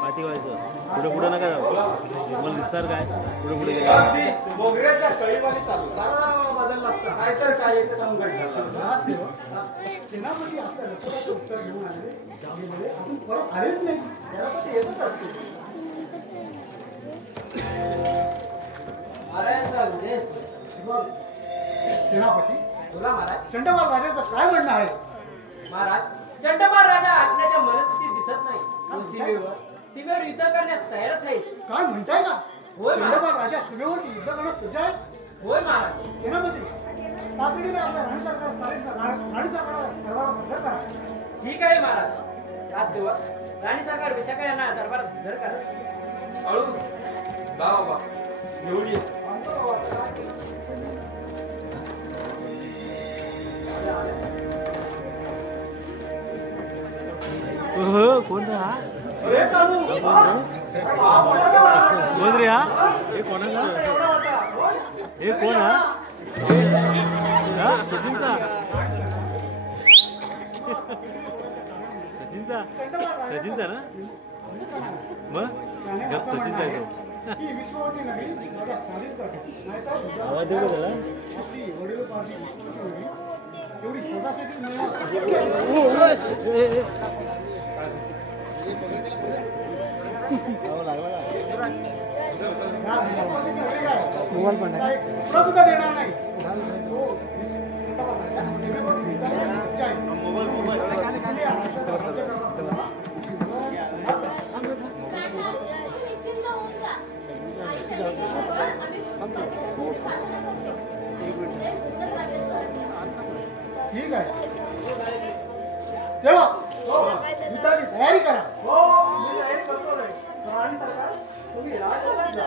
पाठी व्हायचं. पुढे पुढे नका जाऊ. तुम्हाला दिसणार काय पुढे पुढे गेलं. अगदी मोगऱ्याच्या कळीवाणी चाललं. बदलला असता. नाहीतर काय एक सांगून घडलं. सेनापती आपल्या लपड्याचं उत्तर घेऊन आले. जागेमध्ये आपण परत आलेच नाही. सेनापती येतच असते. महाराजांचा विजय असेल. शिवाजी, सेनापती, बोला महाराज. चंडमाल राजाचं काय म्हणणं आहे? महाराज चंडमाल राजा आटण्याच्या मनस्थितीत दिसत नाही. तो सीमेवर युद्ध करण्यास तयारच आहे. काय म्हणताय का? होय महाराज. चंडमाल राजा सीमेवरती युद्ध करण्यास सज्ज आहे? होय महाराज. सेनापती, तातडीने आपल्या राणी सरकारला दरबारात हजर करा. ठीक आहे महाराज. त्याचसोबत राणी सरकार विशाखा यांना दरबारात हजर करा. अळू बा बाबा घेऊन ये. कोण रे हा? अरे चालू. कोण रे हा? हे कोणाला? हे कोण हा? सचिनचा सचिनचा ना? मग सचिनचा आहे तो. ही विश्ववती नगरी माझ्या स्वाधीन करते. नाहीतर आवाज देऊ का त्याला? आपली वडिलोपार्जित विश्ववती नगरी एवढी सदासाठी मिळणार मोबाईल पण सुद्धा देणार नाही. निश्चिंत होऊन जा. आईच्या लेकीबरोबर आम्ही खूप प्रार्थना करतो. जय सुंदर राज्य. ठीक आहे. सेवक, युद्धाची तयारी करा. मी तयारी करतो नाही. राणी सरकार, तुम्ही राजवाड्यात जा.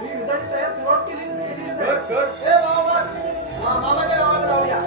मी युद्धाची तयारी सुरुवात केली कर कर. मामाच्या गावाला जाऊया.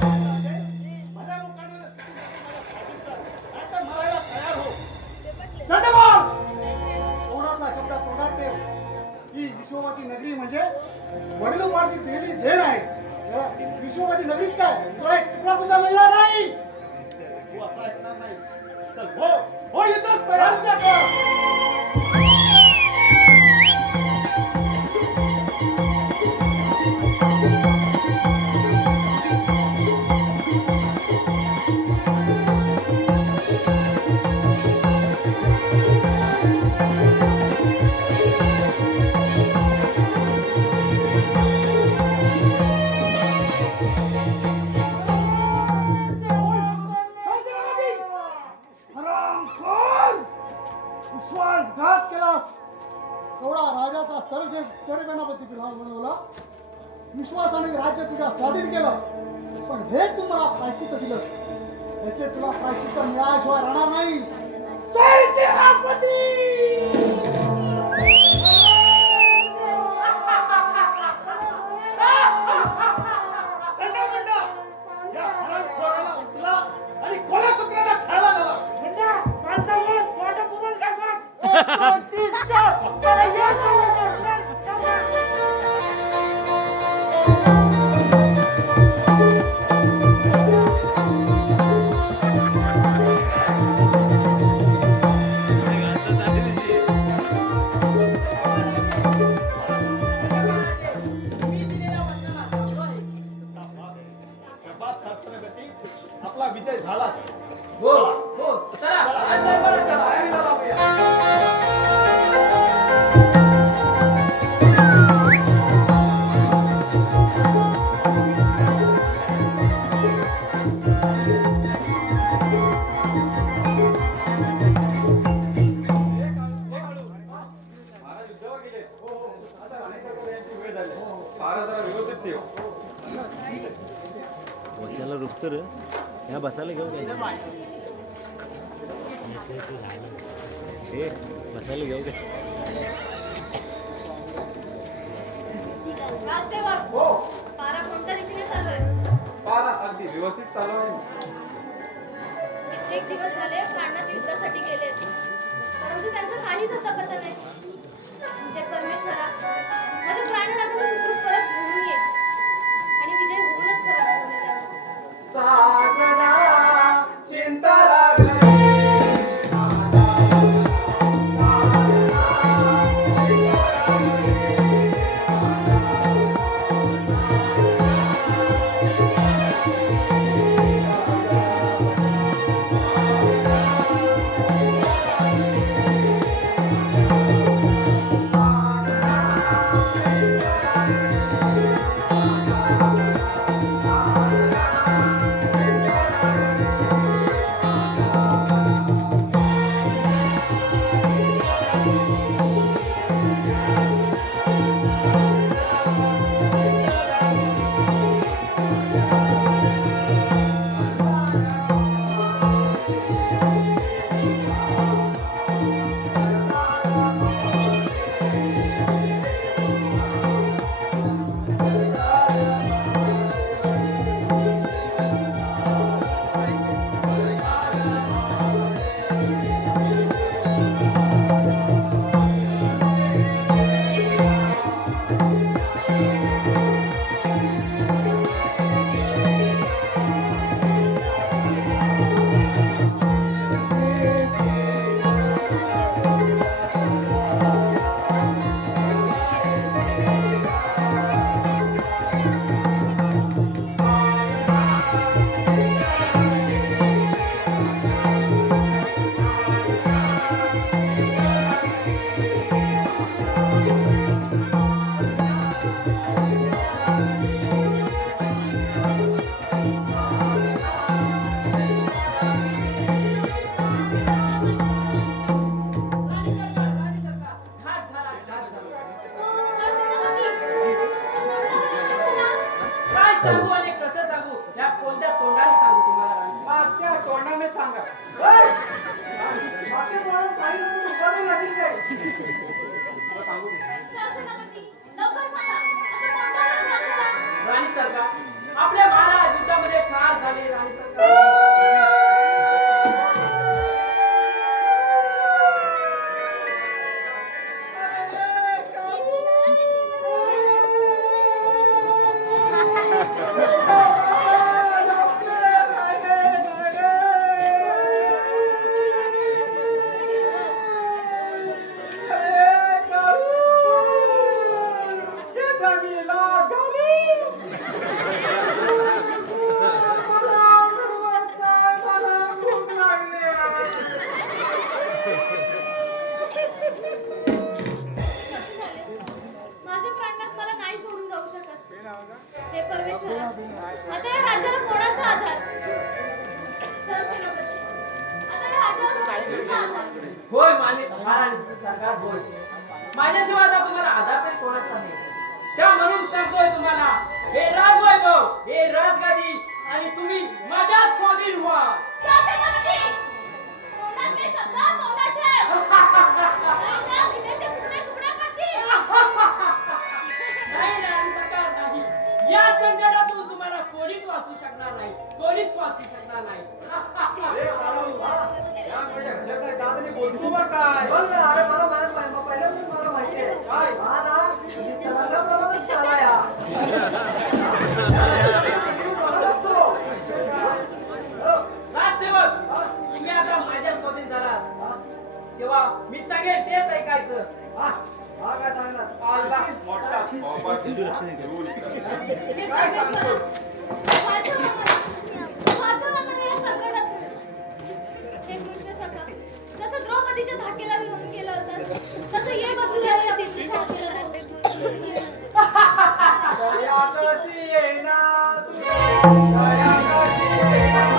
भल्या लोकांनी नाहीतर मरायला तयार हो. जयजवान! तोंडातला शब्द तोंडात ठेव. ही विश्ववादी नगरी म्हणजे वडिलोपार्जित दिलेली देण आहे. या विश्ववादी नगरीत काय तुला एक तुकडा सुद्धा मिळणार नाही. तू असं ऐकणार नाही. चल हो येतच तयार उद्या कर. विश्वासघात केला एवढा राजाचा सरसेनापती बनवला. विश्वास आणि राज्य तुझ्या स्वाधीन केलं. पण हे तुम्हाला प्रायश्चित्त दिलं. याचे तुला प्रायश्चित्त मिळाल्याशिवाय राहणार नाही. सरसेनापती या हरामखोराला उचला आणि कोण्या कुत्र्याला खायला घाला. आपला विजय झाला. हो हो चला आज दरबारात चला. तयारीला लावूया. महाराज युद्धावर गेले. आता राणीसाहेब यांची वेळ झाली. पारा जरा व्यवस्थित ठेव. वच्याला रुकतो रे ह्या बसायला घेऊ काय हे बसायला घेऊ काय राजसेवक, हो पारा कोणत्या दिशेने चालू आहे? पारा अगदी व्यवस्थित चालू आहे. कित्येक दिवस झाले प्राणात युद्धासाठी गेलेत, परंतु त्यांचं काहीच आता पता नाही. हे परमेश्वरा, माझ्या प्राणनाथाला सुखरूप परत घेऊन ये आणि विजय होऊनच परत घेऊन ये त्याला. साजना चिंता लागली. राजसेवक, सांगू आणि कसं सांगू या कोणत्या तोंडाने सांगू तुम्हाला राणी? मागच्या तोंडाने सांगा. बाकी कोणाला काही नको उपाधी लागेल काय तुला सांगू दे. सहस्त्रपती, लवकर सांगा असं कोणतं वरण वाचलं? राणी सरकार आपल्या महाराज युद्धामध्ये ठार झाले राणी सरकार. माझे प्राणनाथ मला नाही सोडून जाऊ शकत. हे परमेश्वरा, आता या राज्याला कोणाचा आधार? सहस्त्रपती, आता या राज्याला कोणाचा आधार? होय महाराणी सरकार होय. माझ्याशिवाय आता तुम्हाला आधार तरी कोणाचा नाही. त्या म्हणून सांगतोय तुम्हाला हे राजवैभव, हे राजगादी आणि तुम्ही माझ्या स्वाधीन व्हा. सहस्त्रपती, तोंडातले शब्द तोंडात ठेव. नाहीतर जिभेचे तुकडे तुकडे पडतील. नाही राणी सरकार नाही. या संकटातून तुम्हाला कोणीच वाचू शकणार नाही. कोणीच वाचू शकणार नाही. बोलतो बा काय बोल ना, अरे पहिल्यापासून मला माहिती आहे काय? हा ना रंगाप्रमाणेच त्याला या बोलत असतो. राजसेवक तुम्ही आता माझ्या स्वाधीन झालात तेव्हा मी सांगेन तेच ऐकायचं. हा काय सांगणार आला मोठा प्रॉपर्टी घेऊन हे परमेश्वरा, वाचवा मला. वाचवा मला या संकटातून. हे कृष्ण सखा, जसं द्रौपदीच्या धाकेला घेऊन गेला होतास, तसं ये बघूया या पृथ्वीच्या धाकेला लावून. दया कशी येणार तुझे, दया कशी येणार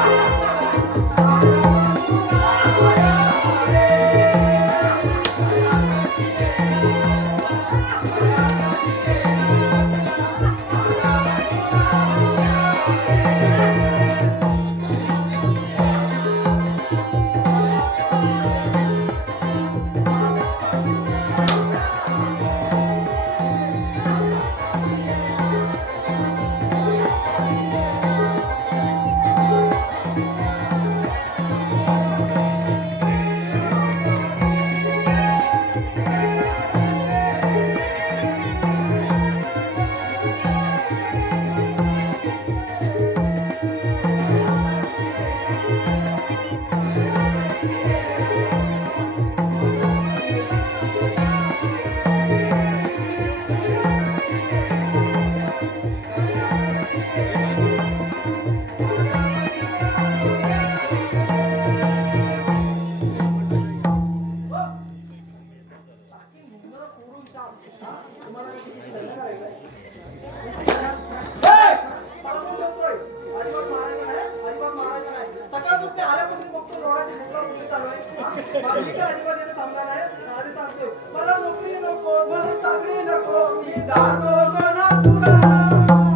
मला नोकरी नको, मला चाकरी नको, मी जातो सोलापुरा.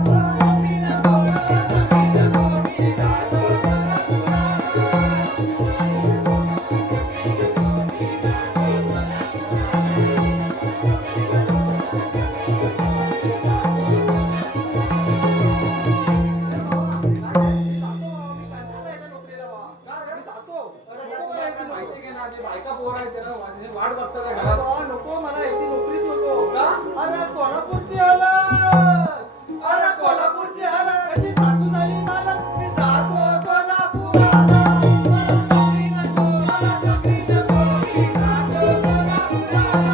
मला नोकरी नको, मला चाकरी नको, मी जातो वाट बघता का घरात? नको मला याची नोकरीच नको. अरे कोल्हापूरची आला, अरे कोल्हापूरची आला, माझी सासू झाली मला, मी जातो सोलापुराला. मला नोकरी नको, मला नोकरी नको, मी जातो सोलापुराला.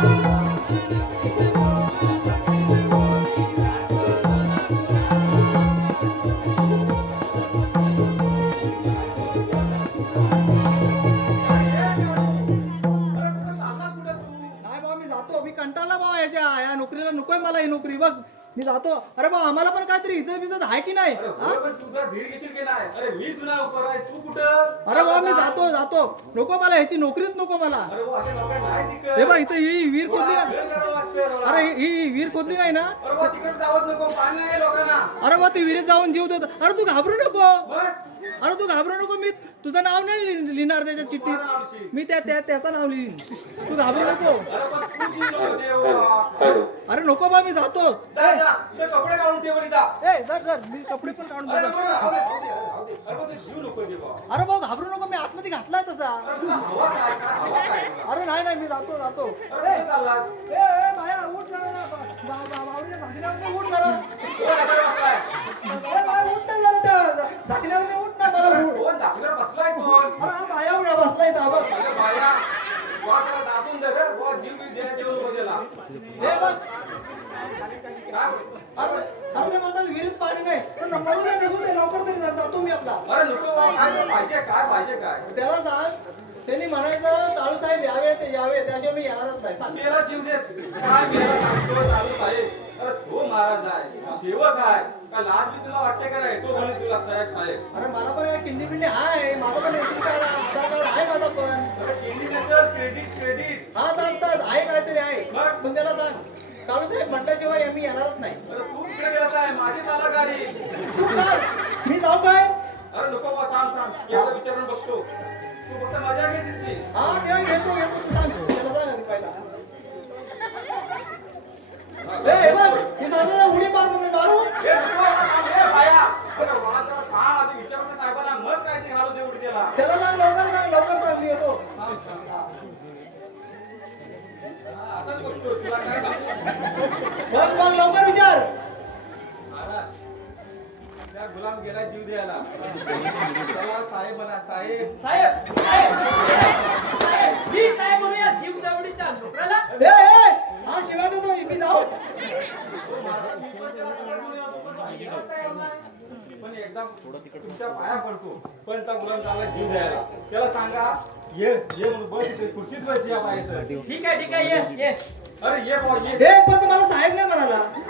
नाही बाबा मी जातो, मी कंटाळला बाबा या नोकरीला नकोय मला ही नोकरी बघ. मी जातो. अरे बा आम्हाला पण काहीतरी इज्जत बिजत आहे की नाही? अरे हा? होय, पण तुझा धीर घेशील की नाही? अरे मी तुला उपर आहे, तू कुठं? अरे बा मी जातो. नको मला ह्याची नोकरीच नको मला. अरे बुवा, अशा लोकांना नाही टिकत. हे बा इथं ही विहीर बुवा, खोदली ना. वेळ करावं लागतं रोला. अरे ही विहीर खोदली नाही ना. अरे बुवा, तिकडे जावत नको, पाणी नाही लोकांना. अरे बा ती विहिरीत जाऊन जीव देतो. अरे तू घाबरू नको. मग? अरे तू घाबरू नको. मी तुझं नाव नाही लिहिणार त्याच्या माझं चिठ्ठीत. नाव लिही. मी त्याचं नाव लिहीन. तू घाबरू नको. अरे पण तू जी नको देवा. अरे नको बा मी जातो. जा, जा. ते कपडे काढून टेबल इथं. ए जर मी कपडे पण काढून अरे देतो. नको, राहू दे, राहू दे, राहू दे. अरे पण ते जीव नको देवा. अरे भाऊ घाबरू नको. मी आतमध्ये घातलाय तसा. अरे तुला हवा काय? काय हवा काय? अरे नाही मी जातो. अरे ए कुठं चाललास? बाया उठ जरा ना. बावडीच्या झाकण्यावर उठ जरा. कोण दाखल्यावर बसलाय? ए बाया उठ ना जरा त्या झाकण्यावर उठ ना मला उठ. कोण दाखल्यावर बसलाय कोण? अरे हा बाया उड्या बसलाय इथं बघ. अरे बाया, बुवा त्याला दाबून धर रे. बुवा जीव बीव देण्याची लोक बघेला. हे बघ. काय? अरे ते म्हणतात विहिरीत पाणी नाही. तर म्हणून नाही निघून दे. लवकर तरी जातो मी आपला. अरे नको बाबा, काय पाहिजे काय? त्याला सांग. त्यांनी म्हणायचं काळू साहेब यावे ते यावे त्याशिवाय मी येणारच नाही. सांग. मेला जीव देस. काय मेला सांगतो चालू साहेब. अरे तो महाराज आहे, सेवक आहे. का लाज बी तुला वाटते का नाही? तो म्हणे तुला साहेब. अरे मला पण किंडी आहे. माझं पण रेशन कार्ड आधार कार्ड आहे माझं पण. अरे केली नसेल, क्रेडिट. हा जातात आहे काहीतरी आहे. मग? पण त्याला सांग काळू साहेब म्हटल्याशिवाय मी येणारच नाही. अरे तू तिकडे गेला आहे, माझी चाला गाडी. तू काय मी जाऊ काय? अरे नको बा, थांब. एकदा विचारून बघतो. तू फक्त मजा घे तिथली. हा तेव्हा घेतो तू सांग. त्याला सांग आधी पहिला. ए बघ मी सांगतो ना, उडी मार मी मारू. ए, नको बाबा, थांब. ए, बाया. अरे वा, जरा थांब. आधी विचारून साहेबांना मग काय ते घालू दे उडी त्याला. त्याला सांग लवकर सांग मी येतो. असंच बघतो, तुला काय सांगू? मग लवकर विचार. महाराज, त्या गुलाम गेला जीव द्यायला. त्याला साहेब म्हणा, साहेब. साहेब मी साहेब म्हणूया जीव दवडीच्या नोकराला. ए हा शिवाय देतो मी जाऊ. पण एकदा तुमच्या पाया पडतो. पण त्या गुलाम त्याला जीव द्यायला. त्याला सांगा ये म्हणून बस इथे खुर्चीत बस या बाहेर. ठीक आहे ये. अरे ये बुवा, ये. हे पण मला साहेब नाही म्हणाला. तू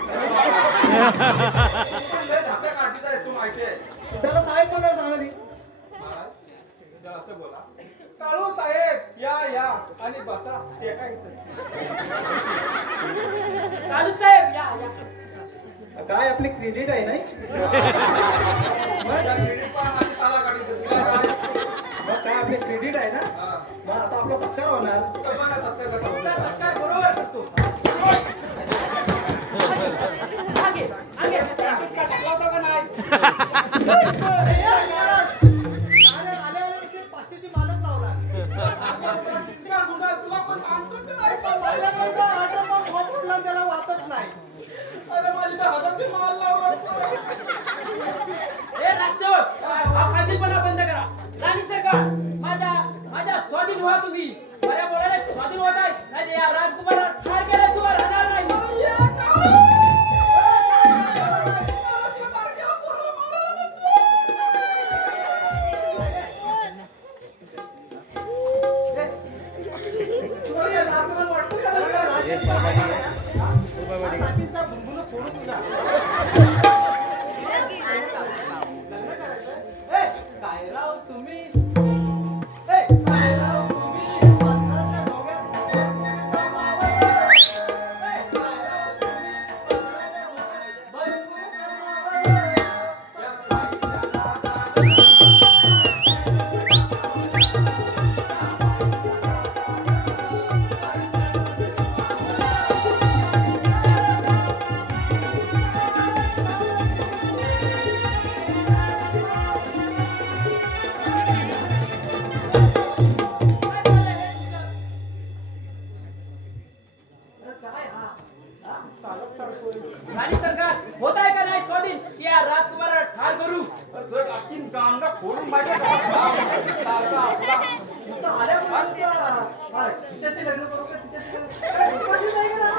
पण लय धाप्या काढीत आहे, तू माहिती आहे. त्याला साहेब म्हणाला सांगा ती. महाराज, त्याला असं बोला, काळू साहेब या आणि बसा टेका इथं. कालू साहेब या. काय आपली क्रेडिट आहे नाही. त्या क्रेडिट पण आणि साला काढीत आहे. तुला काय? मग काय आपली क्रेडिट आहे ना. हा. मग आता आपला सत्कार होणार. बघा ना, सत्तर कसा तुमचा होता. सत्कार बरोबर करतो. आगे. काय टाकला होता का नाही? अरे यार, आले ते 500 ची मालच लावला. तुला पण सांगतो की नाही? पण माझ्याकडे तर ऑर्डर पण वापरला त्याला वाटत नाही. अरे माझी तर हाताची माल लावला. ए राजसेवक, हा फाजीलपणा बंद करा. राणी सरकार, माझ्या स्वाधीन व्हा तुम्ही. बऱ्या बोलायला स्वाधीन होत आहे. नाही या राजकुमार ठार केल्याशिवाय राहणार नाही. रात्रीचा भुणभुणं फोडू तुझा. लग्न करायचं? ए, काय राव तुम्ही पत्राच्या डोक्यात बरमुडे कमावं. ए, काय राव तुम्ही पत्राच्या डोक्यात बरमुडे कमावं. त्या बाईच्या नादात काय हा चालत करतोय. राणी सरकार, होत आहे का नाही स्वाधीन की या राजकुमाराला ठार करू? जर आखीन गांगा फोडून माहिती सारखा आपला. नुसतं आल्यावर नुसतं, हा, तिच्याशी लग्न करू का तिच्याशी लग्न काय विश्वासच नाही का ना?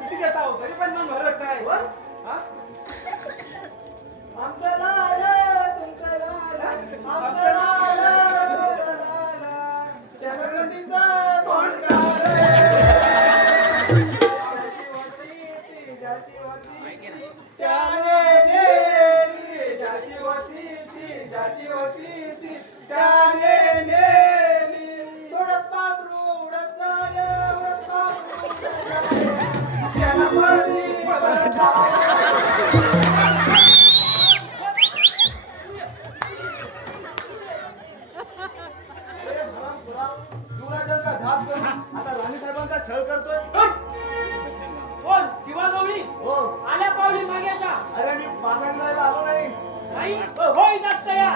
किती घेता हो तरी पण मन भरत नाही. वर? हा? आमचं लाल, तुमचं लाल, आमचं लाल, तुमचं लाल, चक्रवर्तीचं तोंड काढ. त्याची होती माफ कर आता राणी साहेबांचा छळ करतोय कोण शिवा गवळी हो आल्या पावली मागे जा. अरे मी मागायला जायला आलो नाही नाही होय जास्त या.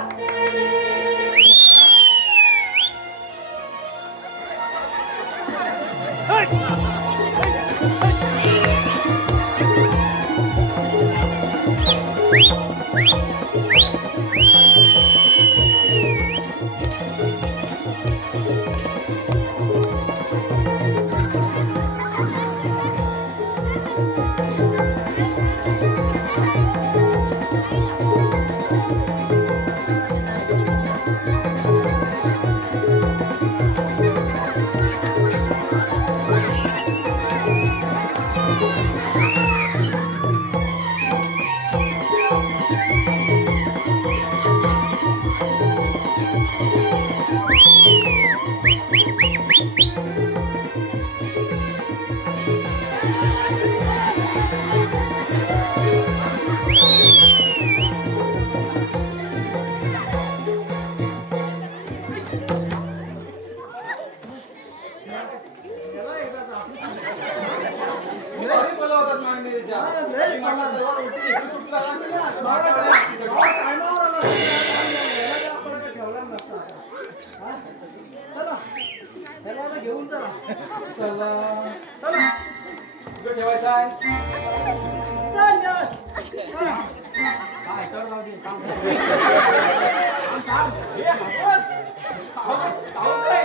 त्याला एकदाच आपली घरी बोलावतात मांडणीच्या. हा, लय मला चांगला. तेव्हा उलटी घ्यायची चूक लागली ना. बाबा टायमावर आला याला काय आपण काय ठेवला नसता हा? चला त्याला आता घेऊन चला चला. चला कुठे ठेवायचा आहे? चल, चल. हा. काय तर जाऊ दे काम. थांब, थांब. हे आपण. थांब, थांब काय?